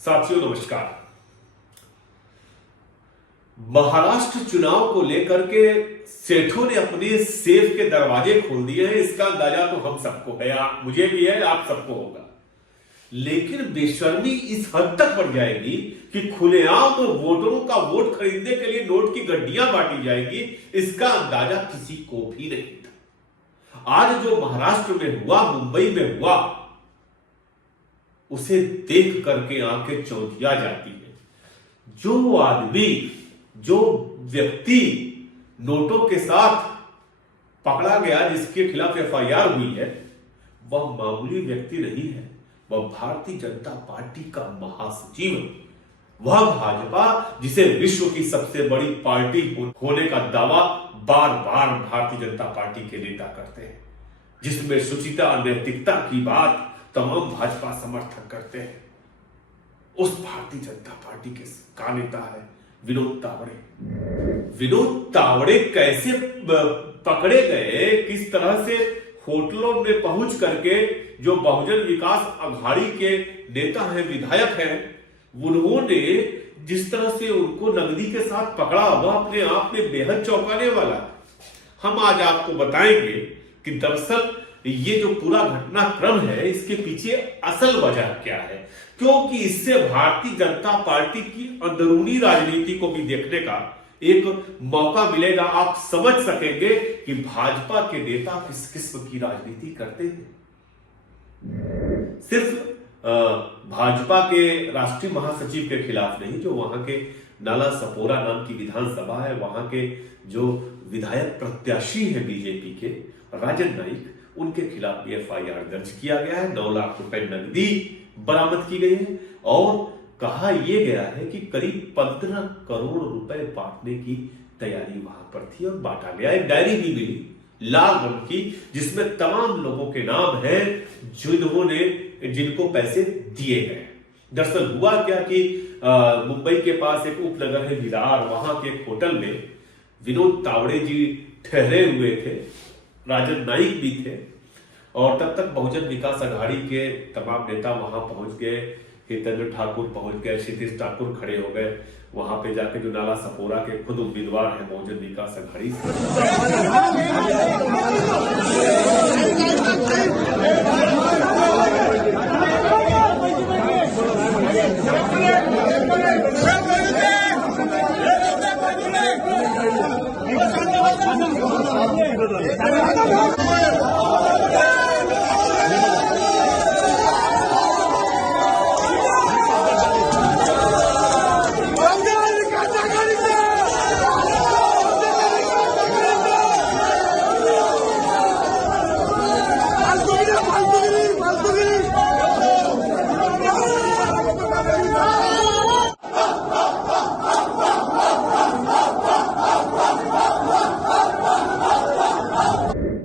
साथियों नमस्कार। महाराष्ट्र चुनाव को लेकर के सेठों ने अपने सेफ के दरवाजे खोल दिए हैं। इसका अंदाजा तो हम सबको है, मुझे भी है, आप सबको होगा। लेकिन बेशर्मी इस हद तक बढ़ जाएगी कि खुलेआम वोटरों का वोट खरीदने के लिए नोट की गड्डियां बांटी जाएगी। इसका अंदाजा किसी को भी नहीं था। आज जो महाराष्ट्र में हुआ, मुंबई में हुआ, उसे देख करके आंखें चौंधिया जाती है। जो आदमी, जो व्यक्ति नोटों के साथ पकड़ा गया, जिसके खिलाफ एफआईआर हुई है, वह मामूली व्यक्ति नहीं है। वह भारतीय जनता पार्टी का महासचिव है। वह भाजपा, जिसे विश्व की सबसे बड़ी पार्टी होने का दावा बार बार भारतीय जनता पार्टी के नेता करते हैं, जिसमें शुचिता और नैतिकता की बात तमाम भाजपा समर्थक करते हैं, उस भारतीय जनता पार्टी के का नेता है विनोद तावड़े। विनोद तावड़े कैसे पकड़े गए, किस तरह से होटलों में पहुंच करके, जो बहुजन विकास अघाड़ी के नेता हैं, विधायक हैं, उन्होंने जिस तरह से उनको नगदी के साथ पकड़ा, वह अपने आप में बेहद चौंकाने वाला। हम आज आपको बताएंगे कि दरअसल ये जो पूरा घटनाक्रम है, इसके पीछे असल वजह क्या है, क्योंकि इससे भारतीय जनता पार्टी की अंदरूनी राजनीति को भी देखने का एक मौका मिलेगा। आप समझ सकेंगे कि भाजपा के नेता किस किस्म की राजनीति करते हैं। सिर्फ भाजपा के राष्ट्रीय महासचिव के खिलाफ नहीं, जो वहां के नाला सपोरा नाम की विधानसभा है, वहां के जो विधायक प्रत्याशी है बीजेपी के, राजन नाईक, उनके खिलाफ भी एफआईआर दर्ज किया गया है। 9 लाख रुपए नकदी बरामद की गई है और कहा यह गया है कि करीब 15 करोड़ रुपए बांटने की तैयारी वहां पर थी और बांटा गया। एक डायरी भी मिली लाल रंग की, जिसमें तमाम लोगों के नाम हैं जिनको पैसे दिए गए। दरअसल हुआ क्या कि मुंबई के पास एक उपनगर है विरार, वहां के एक होटल में विनोद तावड़े जी ठहरे हुए थे, राजन नाईक भी थे, और तब तक बहुजन विकास अघाड़ी के तमाम नेता वहां पहुंच गए। हितेंद्र ठाकुर पहुंच गए, क्षितिज ठाकुर खड़े हो गए वहां पे जाके, जो नाला सपोरा के खुद उम्मीदवार हैं बहुजन विकास अघाड़ी से।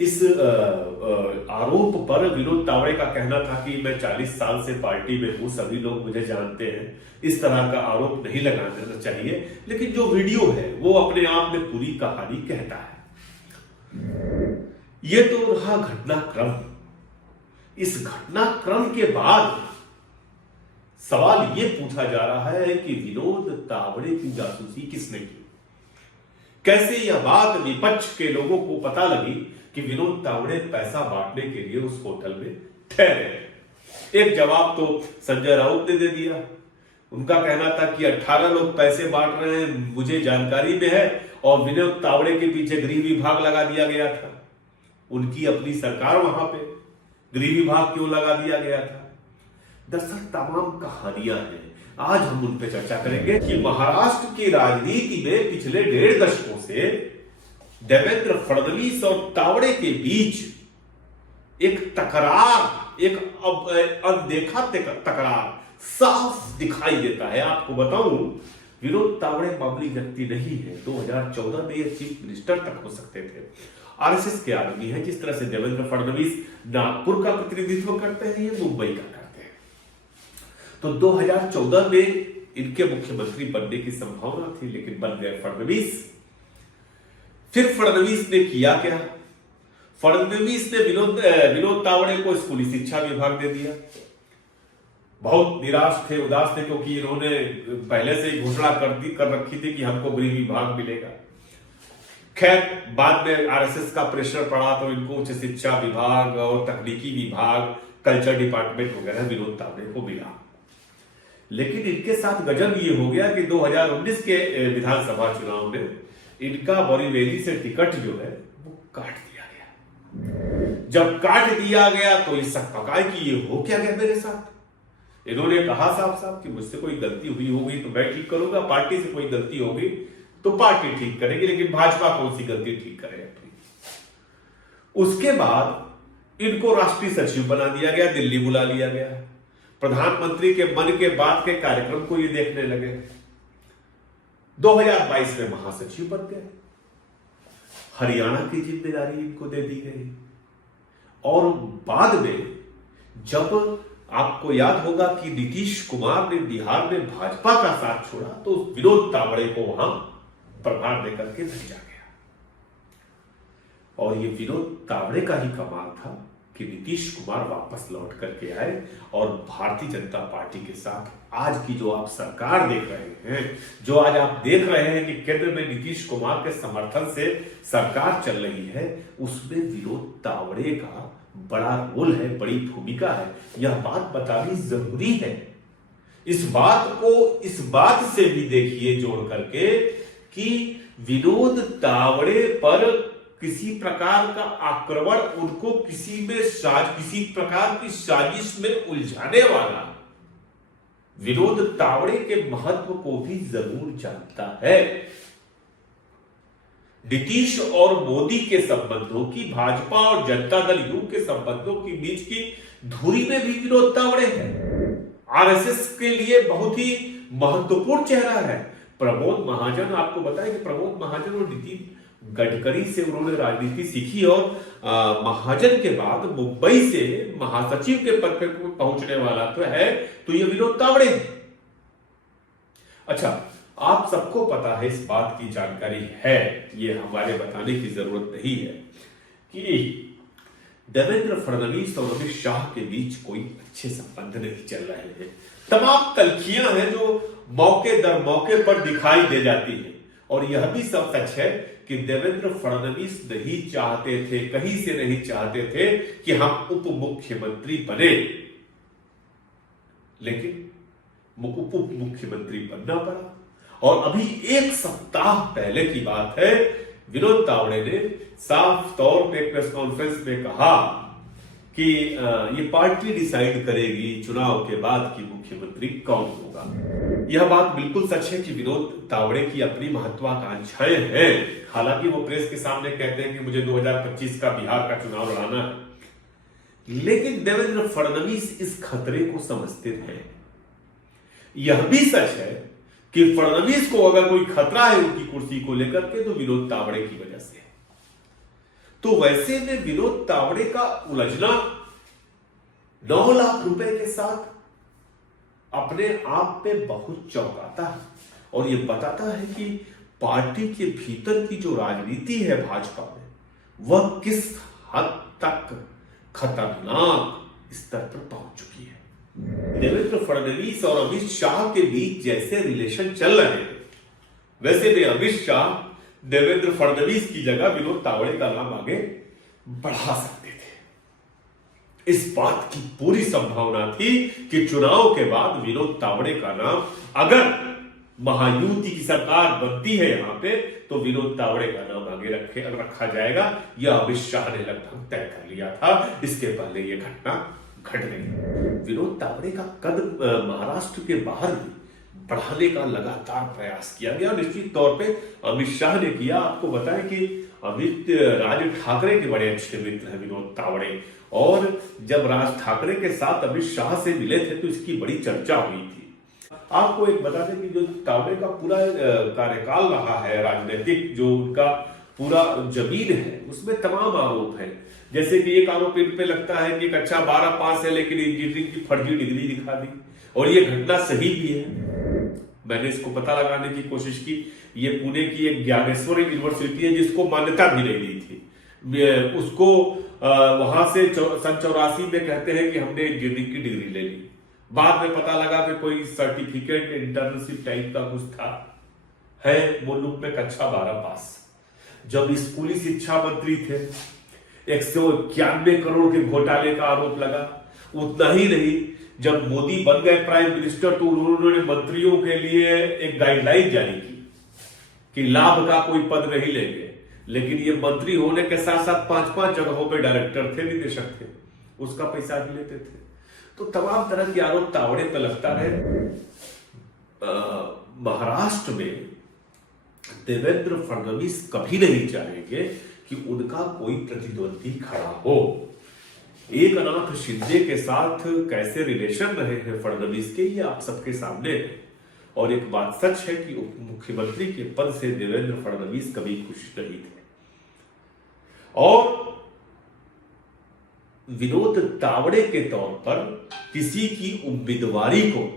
इस आरोप पर विनोद तावड़े का कहना था कि मैं 40 साल से पार्टी में हूं, सभी लोग मुझे जानते हैं, इस तरह का आरोप नहीं लगाना चाहिए। लेकिन जो वीडियो है वो अपने आप में पूरी कहानी कहता है। ये तो रहा घटनाक्रम। इस घटनाक्रम के बाद सवाल ये पूछा जा रहा है कि विनोद तावड़े की जासूसी किसने की। कैसे यह बात विपक्ष के लोगों को पता लगी कि विनोद तावड़े पैसा बांटने के लिए उस होटल में ठहरे। एक जवाब तो संजय राउत ने दे दिया। उनका कहना था कि 18 लोग पैसे बांट रहे हैं, मुझे जानकारी में है, और विनोद तावड़े के पीछे गृह विभाग लगा दिया गया था। उनकी अपनी सरकार, वहां पे गृह विभाग क्यों लगा दिया गया था। दरअसल तमाम कहानियां हैं, आज हम उन पर चर्चा करेंगे कि महाराष्ट्र की राजनीति में पिछले 1.5 दशकों से देवेंद्र फडणवीस और तावड़े के बीच एक तकरार, एक अनदेखा तकरार साफ दिखाई देता है। आपको बताऊं, विनोद तावड़े मामूली व्यक्ति नहीं है। 2014 में ये चीफ मिनिस्टर तक हो सकते थे। आरएसएस के आदमी है। जिस तरह से देवेंद्र फडणवीस नागपुर का प्रतिनिधित्व करते हैं, ये मुंबई का करते हैं। तो 2014 में इनके मुख्यमंत्री बनने की संभावना थी, लेकिन बन गए फडणवीस। फिर फडणवीस ने किया क्या? फडणवीस ने विनोद तावड़े को स्कूली शिक्षा विभाग दे दिया। बहुत निराश थे, उदास थे, क्योंकि इन्होंने पहले से ही घोषणा कर रखी थी कि हमको गृह विभाग मिलेगा। खैर बाद में आरएसएस का प्रेशर पड़ा तो इनको उच्च शिक्षा विभाग और तकनीकी विभाग, कल्चर डिपार्टमेंट वगैरह विनोद तावड़े को मिला। लेकिन इनके साथ गजब ये हो गया कि 2019 के विधानसभा चुनाव में इनका बरीवेली से टिकट जो है वो काट दिया गया। जब काट दिया गया तो ये शक पकाए कि ये हो क्या गया मेरे साथ। इन्होंने कहा साफ-साफ कि मुझसे कोई गलती हुई होगी तो मैं ठीक करूंगा, पार्टी से कोई गलती होगी तो पार्टी ठीक करेगी, लेकिन भाजपा कौन सी गलती ठीक करे अपनी। उसके बाद इनको राष्ट्रीय सचिव बना दिया गया, दिल्ली बुला लिया गया। प्रधानमंत्री के मन के बात के कार्यक्रम को ये देखने लगे। 2022 में महासचिव बन गए, हरियाणा की जिम्मेदारी इनको दे दी गई। और बाद में जब आपको याद होगा कि नीतीश कुमार ने बिहार में भाजपा का साथ छोड़ा तो विनोद तावड़े को वहां प्रभार देकर के भेजा गया। और ये विनोद तावड़े का ही कमाल था कि नीतीश कुमार वापस लौट करके आए और भारतीय जनता पार्टी के साथ आज की जो आप सरकार देख रहे हैं, जो आज आप देख रहे हैं कि केंद्र में नीतीश कुमार के समर्थन से सरकार चल रही है, उसमें विनोद तावड़े का बड़ा रोल है, बड़ी भूमिका है। यह बात बतानी जरूरी है। इस बात से भी देखिए जोड़ करके कि विनोद तावड़े पर किसी प्रकार का आक्रमण, उनको किसी प्रकार की साजिश में उलझाने वाला विनोद तावड़े के महत्व को भी जरूर जानता है। नीतीश और मोदी के संबंधों की, भाजपा और जनता दल यू के संबंधों के बीच की धुरी में भी विनोद तावड़े हैं। आरएसएस के लिए बहुत ही महत्वपूर्ण चेहरा है। प्रमोद महाजन, आपको बताएं कि प्रमोद महाजन और नितिन गडकरी से उन्होंने राजनीति सीखी और महाजन के बाद मुंबई से महासचिव के पद पर पहुंचने वाला तो है तो ये विनोद तावड़े है। अच्छा, आप सबको पता है, इस बात की जानकारी है, ये हमारे बताने की जरूरत नहीं है कि देवेंद्र फडणवीस और अमित शाह के बीच कोई अच्छे संबंध नहीं चल रहे हैं। तमाम तल्खियां हैं जो मौके दर मौके पर दिखाई दे जाती है। और यह भी सब सच है कि देवेंद्र फडणवीस नहीं चाहते थे, कहीं से नहीं चाहते थे कि हम उप मुख्यमंत्री बने, लेकिन उप मुख्यमंत्री बनना पड़ा। और अभी एक सप्ताह पहले की बात है, विनोद तावड़े ने साफ तौर पे प्रेस कॉन्फ्रेंस में कहा कि ये पार्टी डिसाइड करेगी चुनाव के बाद कि मुख्यमंत्री कौन होगा। यह बात बिल्कुल सच है कि विनोद तावड़े की अपनी महत्वाकांक्षाएं हैं। हालांकि वो प्रेस के सामने कहते हैं कि मुझे 2025 का बिहार का चुनाव लड़ाना है, लेकिन देवेंद्र फडणवीस इस खतरे को समझते हैं। यह भी सच है कि फडणवीस को अगर कोई खतरा है उनकी कुर्सी को लेकर के तो विनोद तावड़े की वजह से है। तो वैसे में विनोद तावड़े का उलझना 9 लाख रुपए के साथ अपने आप पे बहुत चौंकाता है और यह बताता है कि पार्टी के भीतर की जो राजनीति है भाजपा में, वह किस हद तक खतरनाक स्तर पर पहुंच चुकी है। देवेंद्र फडणवीस और अमित शाह के बीच जैसे रिलेशन चल रहे हैं, वैसे में अमित शाह देवेंद्र फडणवीस की जगह विनोद तावड़े का नाम आगे बढ़ा सकते थे। इस बात की पूरी संभावना थी कि चुनाव के बाद विनोद तावड़े का नाम, अगर महायुति की सरकार बनती है यहां पे, तो विनोद तावड़े का नाम आगे रखा जाएगा। यह अमित शाह ने लगभग तय कर लिया था, इसके पहले यह घटना घट गई। विनोद तावड़े का कद महाराष्ट्र के बाहर भी बढ़ाने का लगातार प्रयास किया गया। निश्चित तौर पे अमित शाह ने किया। आपको बताएं कि राज ठाकरे के बड़े अच्छे मित्र हैं विनोद तावड़े, और जब राज ठाकरे के साथ अमित शाह से मिले थे तो इसकी बड़ी चर्चा हुई थी। आपको एक बता दें कि जो तावड़े का पूरा कार्यकाल रहा है राजनीतिक, जो उनका पूरा जमीन है, उसमें तमाम आरोप हैं। जैसे कि एक आरोप इन पे लगता है कि कक्षा 12 पास है लेकिन इंजीनियरिंग की फर्जी डिग्री दिखा दी, और ये घटना सही भी है। मैंने इसको पता लगाने की कोशिश की। ये पुणे की एक ज्ञानेश्वर यूनिवर्सिटी है जिसको मान्यता भी नहीं दी थी। उसको वहां से सन 84 में कहते हैं कि हमने इंजीनियरिंग की डिग्री ले ली, बाद में पता लगा कि कोई सर्टिफिकेट इंटर्नशिप टाइप का कुछ था। है मुल्क में कक्षा 12 पास। जब स्कूली शिक्षा मंत्री थे 191 करोड़ के घोटाले का आरोप लगा। उतना ही नहीं, जब मोदी बन गए प्राइम मिनिस्टर तो उन्होंने मंत्रियों के लिए एक गाइडलाइन जारी की कि लाभ का कोई पद नहीं लेंगे, लेकिन ये मंत्री होने के साथ साथ 5-5 जगहों पे डायरेक्टर थे, निदेशक थे, उसका पैसा भी लेते थे। तो तमाम तरह के आरोप तावड़े पे लगता रहे। महाराष्ट्र में देवेंद्र फडणवीस कभी नहीं चाहेंगे कि उनका कोई प्रतिद्वंदी खड़ा हो। एकनाथ शिंदे के साथ कैसे रिलेशन रहे हैं फडणवीस के, ये आप सबके सामने है। और एक बात सच है कि उप मुख्यमंत्री के पद से देवेंद्र फडणवीस कभी खुश नहीं थे। और विनोद तावड़े के तौर पर किसी की उम्मीदवारी को,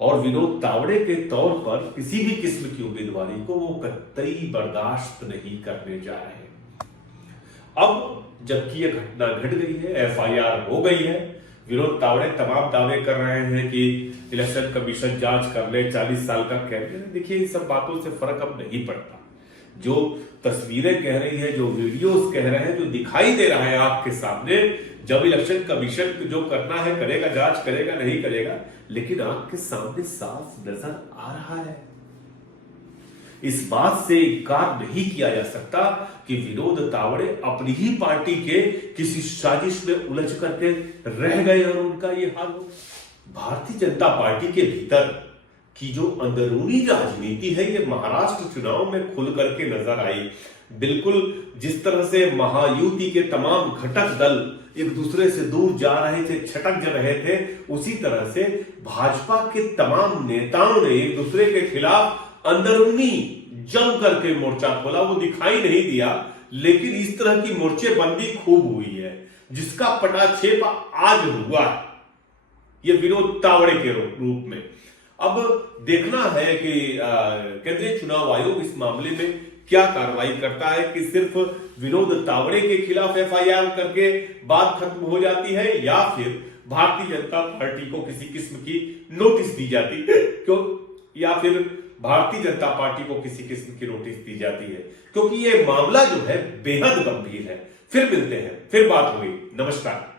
और विनोद तावड़े के तौर पर किसी भी किस्म की उम्मीदवारी को वो कतई बर्दाश्त नहीं करने जा रहे। अब जबकि यह घटना घट गई है, एफआईआर हो गई है, विनोद तावड़े तमाम दावे कर रहे हैं कि इलेक्शन कमीशन जांच कर ले, 40 साल का कैरियर। देखिए, इन सब बातों से फर्क अब नहीं पड़ता। जो तस्वीरें कह रही है, जो वीडियोस कह रहे हैं, जो दिखाई दे रहा है आपके सामने, जब इलेक्शन कमीशन जो करना है करेगा, जांच करेगा, नहीं करेगा, लेकिन आपके सामने साफ नजर आ रहा है। इस बात से इनकार नहीं किया जा सकता कि विनोद तावड़े अपनी ही पार्टी के किसी साजिश में उलझ करके रह गए और उनका ये हाल हो। भारतीय जनता पार्टी के भीतर की जो अंदरूनी राजनीति है, ये महाराष्ट्र चुनाव में खुल करके नजर आई। बिल्कुल जिस तरह से महायुति के तमाम घटक दल एक दूसरे से दूर जा रहे थे, छटक जा रहे थे, उसी तरह से भाजपा के तमाम नेताओं ने एक दूसरे के खिलाफ अंदरूनी जम करके मोर्चा खोला। वो दिखाई नहीं दिया, लेकिन इस तरह की मोर्चेबंदी खूब हुई है, जिसका पटाक्षेप आज हुआ है ये विनोद तावड़े के रूप में। अब देखना है कि केंद्रीय चुनाव आयोग इस मामले में क्या कार्रवाई करता है, कि सिर्फ विनोद तावड़े के खिलाफ एफआईआर करके बात खत्म हो जाती है, या फिर भारतीय जनता पार्टी को किसी किस्म की नोटिस दी जाती है, क्यों, या फिर भारतीय जनता पार्टी को किसी किस्म की नोटिस दी जाती है, क्योंकि ये मामला जो है बेहद गंभीर है। फिर मिलते हैं, फिर बात हुई। नमस्कार।